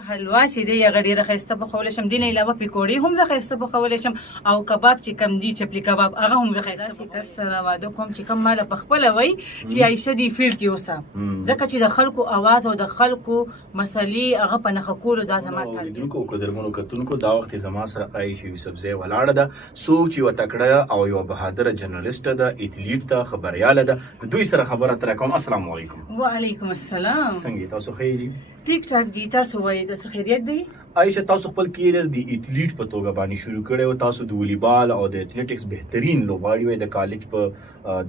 حلوا چې دی هغه ډېره ښایسته پخولی شم. دې نه علاوه پیکوړې هم زه ښایسته پخولی شم او کباب چې کوم دي چپلي کباب هغه هم زه ښایسته داسې کس سره واده کوم چې کوم ماله پخپله وایي چې عایشه دې فیلډ کې اوسه، ځکه چې د خلکو اواز او د خلکو مسلې هغه په نښه کولو دا زما لیدونکو او قدرمنو کتونکو دا وخت زما سره عایشه یوسفزۍ ولاړه ده، څوک چې یوه تکړه او یوه بهادره جرنالسټه ده، ایتلیټ ده، خبریاله ده. د دوی سره خبره اتره کوم. السلام علیکم. وعلیکم السلام. څنګه تاسو ښه یې؟ ټیک ټاک جی، تاسو وایئ تاسو خیریت دی؟ عایشه تاسو خپل کیریئر د ایتلیټ په توګه باندې شروع کړی او تاسو د والیبال او د ایتلیټکس بهترین لوبغاړي وئ. د کالج په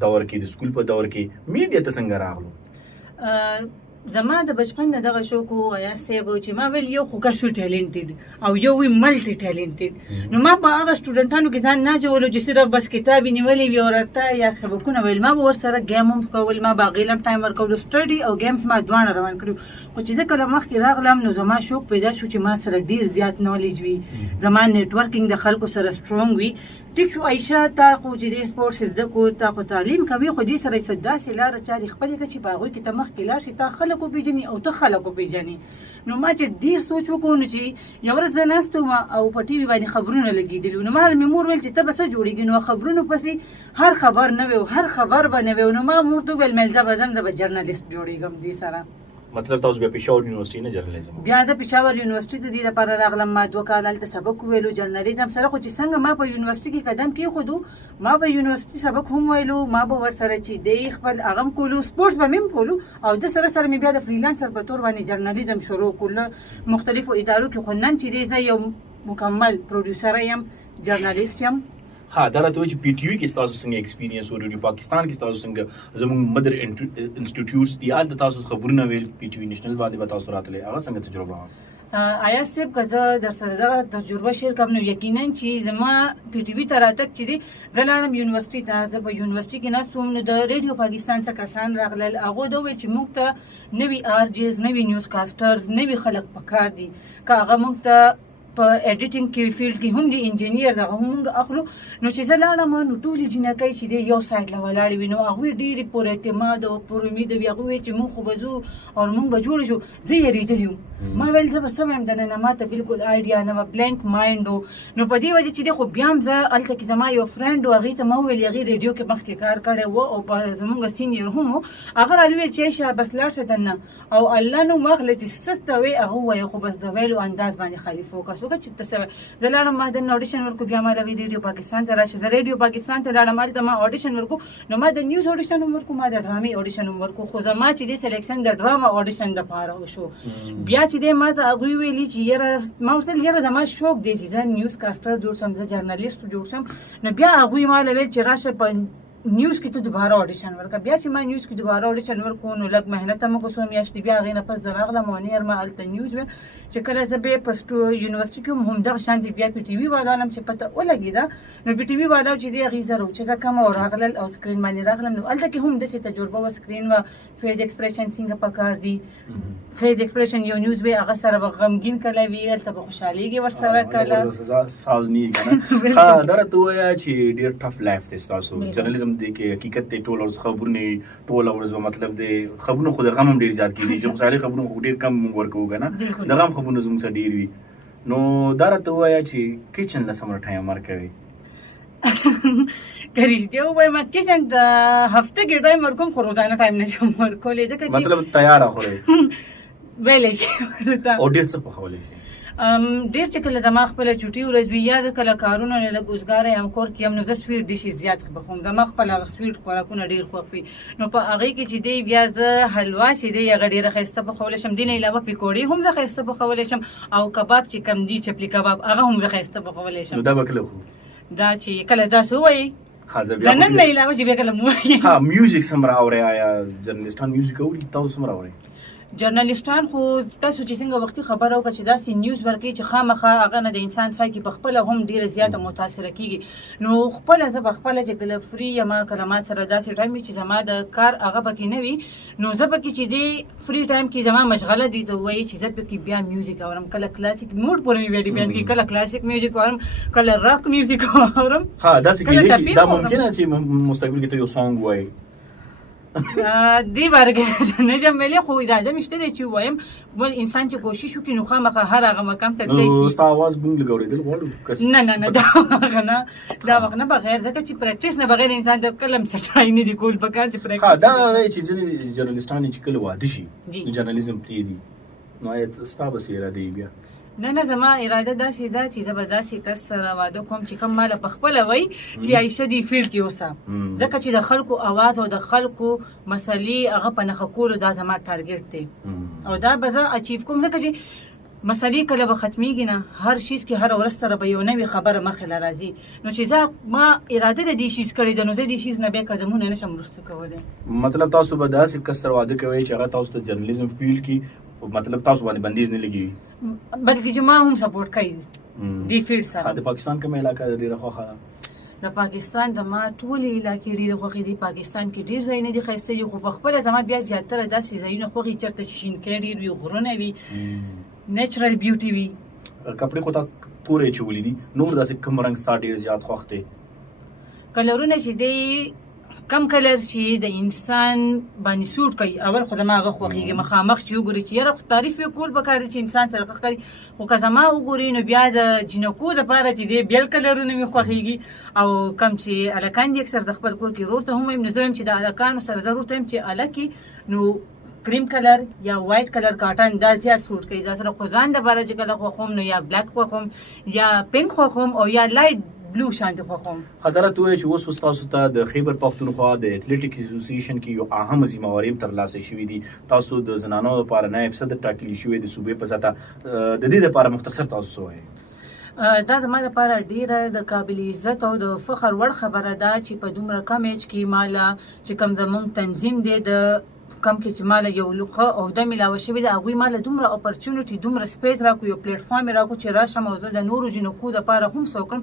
دور کې، د سکول په دور کې میډیا ته څنګه راغلو؟ زما د بچپن نه دغه شوق و ایاز صاحب چې ما ویل یو خو کس وي ټیلنټډ او یو وي ملټي ټیلنټډ. نو ما په هغه سټوډنټانو کې ځان نه اچولو چې صرف بس کتاب یې نیولی وي او رټه یا سبقونه ویل. ما به ورسره ګیم هم کول، ما به هغې هم ټایم ورکولو. سټډي او ګیمز ما دواړه روان کړي. خو چې زه کله مخکې راغلم نو زما شوق پیدا شو چې ما سره ډېر زیات نالج وي، زما نیټورکینګ د خلکو سره سټرونګ وي. ټیک شو عایشه تا خو چې دې سپورټس زده کو، تا خو تعلیم کوي، خو دې سره څه داسې لاره چارې خپلې کړه چې په هغوی کې ته مخکې لاړ شې، تا خلک وپېژنې او ته خلک وپېژنې. نو ما چې ډېر سوچ وکړو نو چې یوه ورځ زه ناست وم او په ټي وي باندې خبرونه لګېدلي وو. نو ما مې مور ویل چې ته به څه جوړېږي؟ نو خبرونو پسې هر خبر نه وي او هر خبر به نه وي. نو ما مور ته وویل مېل زه به ځم، زه به جرنالست جوړېږم دې سره. مطلب تاسو بیا پېښور یونیورسټي نه جرنالیزم؟ بیا د پېښور یونیورسټي د دې لپاره راغلم. ما 2 کاله هلته سبق وویلو جرنالیزم سره. خو چې څنګه ما په یونیورسټي کې قدم کېښودو، ما به یونیورسټي سبق هم ویلو، ما به ورسره چې دی خپل هغه هم کولو، سپورټس به مې هم کولو او د سره سره مې بیا د فریلانسر په طور باندې جرنالیزم شروع کړو مختلفو ادارو کې. خو نن چې دی زه یو مکمل پروډیوسر یم، جرنالیست یم. ها دا راته وایي چې پی ټي وي کې ستاسو څنګه ایکسپیرینس و، ریډیو پاکستان کې ستاسو څنګه زموږ مدر انسټیټیوټس دي هلته تاسو خبرونه ویل، پی ټي وي نیشنل باندې به تاسو راتللی، هغه څنګه تجربه وه؟ ایاز صاحب که زه در سره دغه تجربه شیر کوم نو یقینا چې زما پی ټي وي ته راتګ چې دی، زه لاړم یونیورسټي ته. زه په یونیورسټي کې ناست وم نو د ریډیو پاکستان څخه کسان راغلل. هغوی دا وویل چې موږ ته نوي آرجز، نوي نیوز کاسټرز، نوي خلک پکار دي. که هغه موږ ته په ایډیټینګ کې فیلډ کې هم دي انجینیر، هغه هم موږ اخلو. نو چې زه لاړم نو ټولې جینکۍ چې دی یو سایډ له ولاړې وي، نو هغوی ډېرې پر اعتماد او پر امید وي. هغوی وایي چې موږ خو به ځو او موږ به جوړ شو. زه یېرېدلې وم. ما ویل زه به څه وایم دننه، ما ته بالکل آیډیا نه وه، بلینک مایند و. نو په دې وجه چې دی خو بیا هم زه هلته کې زما یو فرینډ و، هغې ته ما وویل، هغې ریډیو کې مخکې کار کړی و او په زموږ سینیر هم و. هغه را وویل چې عایشه بس لاړ شه دننه او الله نوم واخله چې څه ته وایې هغه ووایه، خو بس د ویلو انداز باندې خالي فوکس وکړه چې ته څه وایې. زه لاړم، ما دننه اډیشن ورکړو. بیا ما راوي ریډیو پاکستان ته راشه. زه ریډیو پاکستان ته لاړم، هلته ما اډیشن ورکړو. نو ما د نیوز اډیشن هم ورکړو، ما د ډرامې اډیشن هم ورکړو. خو زما چې دی سلیکشن د ډراما اډیشن دپاره وشو. بیا چې دی ما ته هغوی ویلي چې یاره، ما ورته ویل یاره زما شوق دی چې زه نیوز کاسټر جوړ شم، زه جرنالیست جوړ شم. نو بیا هغوی ما له ویل چې راشه په نیوز کې ته دوباره اډیشن ورکړه. بیا چې ما نیوز کې دوباره اډیشن ورکړو نو لږ محنت هم وکړو، څو میاشتې. بیا هغې نه پس زه راغلم او نیر ما هلته نیوز ویل چې کله زه بیا په یونیورسټي کې هم همدغه شانتې بیا پی ټي وي والالم چې پته ولګېده. نو پی ټي وي والاو چې دی هغې زه راوچته کړم او راغلل او سکرین باندې راغلم. نو هلته کې هم داسې تجربه وه، سکرین وه، فیز ایکسپریشن څنګه پکار دي. فیز ایکسپریشن یو نیوز وی، هغه سره به غمګین کله وي، هلته به خوشحالېږي ورسره کله. ساز نه که نه. دا راته ووایه چې ډېر ټف لایف دی ستاسو جرنالیزم دی کې. حقیقت دی ټول ورځ خبرونه، ټوله ورځ به مطلب دی خبرونه، خو د غم هم ډېر زیات کېدي چې خوشحالۍ خبرونه خو ډېر کم موږ ورکوو که نه، د غم خبرونه زموږ سره ډېر وي. نو دا راته ووایه چې کچن له څومره ټایم ورکوې؟ که رښتیا ووایم کچن د هفته کې ټایم ورکوم، خو روزانه ټایم نشم ورکولی، ځکه چې مطلب تیاره خورئ ویلی شي ورته. او ډېر څه پخولی شي؟ ډېر چې کله زما خپله چوټي ورځ وي یا زه کله کارونه نه لږ اوزګاره یم کور کې یم، نو زه سویټ ډیشز زیات پخوم. زما خپل هغه سویټ خوراکونه ډېر خوښ وي. نو په هغې کې چې دی بیا زه حلوا چې دی هغه ډېره ښایسته پخولی شم. دې نه علاوه پیکوړې هم زه ښایسته پخولی شم او کباب چې کوم دي چپلي کباب هغه هم زه ښایسته پخولی شم. نو دا به کله خورو؟ دا چې کله تاسو ووایئ د نن نه علاوه چې بیا کله مو ووایئ. ها میوزیک څومره اورئ؟ آیا جرنالیستان میوزیک اوري؟ تاسو څومره اورئ؟ جرنالیستان خو تاسو چې څنګه وختي خبره وکړه چې داسې نیوز ورکوي چې خامخا هغه نه د انسان سایکي په خپله هم ډېره زیاته متاثره کېږي. نو خپله زه په خپله چې کله فری یم، کله ما سره داسې ټایم وي چې زما د کار هغه پکې نه وي، نو زه پکې چې دی فری ټایم کې زما مشغله دي ته وایي چې زه پکې بیا میوزیک اورم. کله کلاسیک موډ پورې مې بیا ډیپینډ کېږي، کله کلاسیک میوزیک اورم، کله راک میوزیک اورم. ها داسې کېدای شي دا ممکنه چې مستقبل کې ته یو سانګ وایي دی برګه نه جملې خو اراده مشته دی چې وایم بل انسان چې کوشش وکړي نو خامخا هر هغه مقام ته دی نو ستا आवाज بند لګوریدل غواړو نه دا وخت نه بغیر ځکه چې پریکټیس نه بغیر انسان د کلم سټای نه دی کول پکار چې پریکټیس ها دا چې ځینې جرنالستان چې کله واده شي جرنالیزم پری دی نو ایت ستا بسیره دی بیا نه زما اراده داسې ده چې زه به داسې کس سره واده کوم چې کوم ماله پخپله وایي چې عایشه دې فیلډ کې اوسه ځکه چې د خلکو اواز او د خلکو مسلې هغه په نښه کولو دا زما ټارګټ دی او دا به زه اچیو کوم ځکه چې مسلې کله به ختمیږي نه هر شیز کې هر ورځ سره به یو نوې خبره مخې له راځي نو چې زه ما اراده د دې شیز کړې ده نو زه دې شیز نه بیا قدمونه نشم وروسته کولی مطلب تاسو به داسې کس سره واده کوئ چې هغه تاسو ته جرنالیزم فیلډ کې مطلب تاسو باندې بندیز نه لګي بلکې چې ما هم سپورټ کوي دې فیلډ سره د پاکستان کومه علاقه ډیره خوښه ده د پاکستان د ما ټولې علاقې ډېرې خوښې دي پاکستان کې ډېر ځایونه دي ښایسته دي خو پخپله زما بیا زیاتره داسې ځایونه خوښې چېرته چې شینکۍ ډېر وي غرونه وي نیچرل بیوټي وي کپړې خو تا تورې چولې دي نور داسې کوم رنګ ستا ډېر زیات خوښ دی کلرونه چې دی کم کلر چې د انسان باندې سوټ کوي اول خو زما هغه خوښېږي مخامخ چې وګوري چې یاره تعریف یې کول پکار دی چې انسان سره ښه ښکاري خو که زما وګوري نو بیا د جینکو دپاره چې دی بیل کلرونه مې خوښېږي او کم چې هلکان دي اکثر د خپل کور کې ورور ته هم وایم نو زه وایم چې د هلکانو سره زه ورور ته وایم چې هلکې نو کریم کلر یا وایټ کلر کاټن دا زیات سوټ کوي زه سره خو ځان دپاره چې کله خوښوم نو یا بلیک خوښوم یا پینک خوښوم او یا لایټ بلو شانتي خوښوم خطره ته وایي چې اوس تاسو ته د خیبر پښتونخوا د اتلیټیک اسوسییشن کې یو اهم ذمہواري ترلاسه شوې دي تاسو د زنانو لپاره نایب صدر ټاکلی شوی د صوبې په سطح د دې لپاره مختصر تاسو وایي دا زما لپاره ډیره د قابل عزت او د فخر وړ خبره ده چې په دومره کم ایج کې ماله چې کوم زموږ تنظیم دی د کم کې چې ماله یو لوخه عهده میلاوه شوې ده هغوی ماله دومره اپرچونټي دومره سپیس راکړو یو پلیټفارم یې راکړو چې راشم او زه د نورو جینکو دپاره هم څه وکړم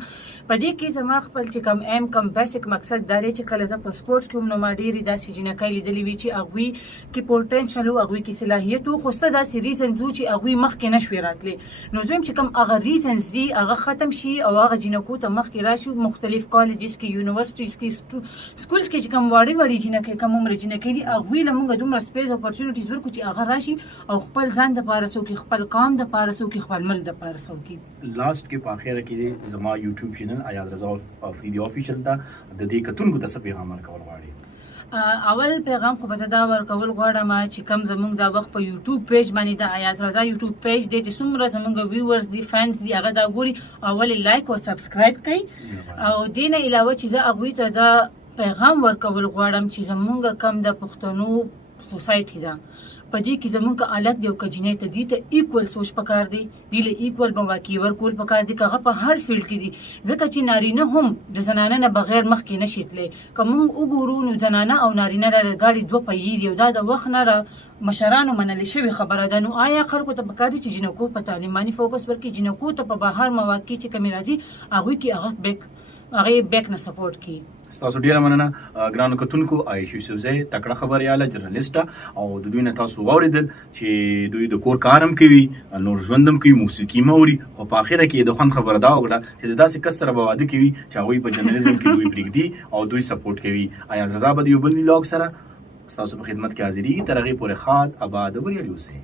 په دې کې زما خپل چې کم ایم کم بیسک مقصد دا دی چې کله زه په سپورټس کې هم نو ما ډېرې داسې جینکۍ لیدلې وي چې هغوی کې پوټنشل و هغوی کې صلاحیت و خو څه داسې ریزنز و چې هغوی مخکې نه شوې راتلې نو زه وایم چې کوم هغه ریزنز دي هغه ختم شي او هغه جینکو ته مخکې راشي مختلف کالجز کې یونیورسټیز کې سکولز کې چې کوم واړې واړې جینکۍ کم عمره جینکۍ دي هغوی له موږ دومره سپیس اپرچونټي ورکړو چې هغه راشي او خپل ځان دپاره څوکي خپل قام دپاره څوکي خپل ملک دپاره څوکي لاست کې په اخره کې زما یوټیوب چینل ایاز رضا افریدي افیشل ته د دې کتونکو ته څه پیغام ورکول غواړي اول پیغام خو به زه دا ورکول غواړم چې کم زموږ دا وخت په یوټیوب پیج باندې د ایاز رضا یوټیوب پیج دی چې څومره زموږ ویورز دي فینس دي هغه دا ګوري اول لایک او سبسکرایب کوي او دې نه علاوه چې زه هغوی ته دا پیغام ورکول غواړم چې زموږ کم د پښتنو سوسایټي ده په دې کې زموږ الګ دی او که جینۍ ته دې ته ایکول سوچ پکار دی دې له ایکول مواقع ورکول پکار دي که هغه په هر فیلډ کې دي ځکه چې نارینه هم د زنانه نه بغیر مخکې نشي تللی که موږ وګورو نو زنانه او نارینه د ګاډي دوه پهیې دي او دا د وخت نه مشرانو منلې شوې خبره ده نو آیا خلکو ته پکار دي چې جینکو په تعلیم باندې فوکس وکړي جینکو ته په بهر مواقع چې کمې راځي هغوی کې هغه بیک نه سپورټ کوي ستاسو ډیره مننه ګرانو کتونکو عایشه یوسفزۍ تکړه خبریاله جرنالیسټه او د دوی نه تاسو واوریدل چې دوی د کور کارم کوي نور ژوندم کوي موسیقي موري او په اخره کې د خوند خبره دا وکړه چې داسې کس سره به واده کوي چې هغوی په جرنالیزم کې دوی پرېږدي او دوی سپورټ کوي ایاز رضا به د یو بل ولاګ سره ستاسو په خدمت کې حاضرېږي تر هغې پورې ښاد اباد او بریالي اوسئ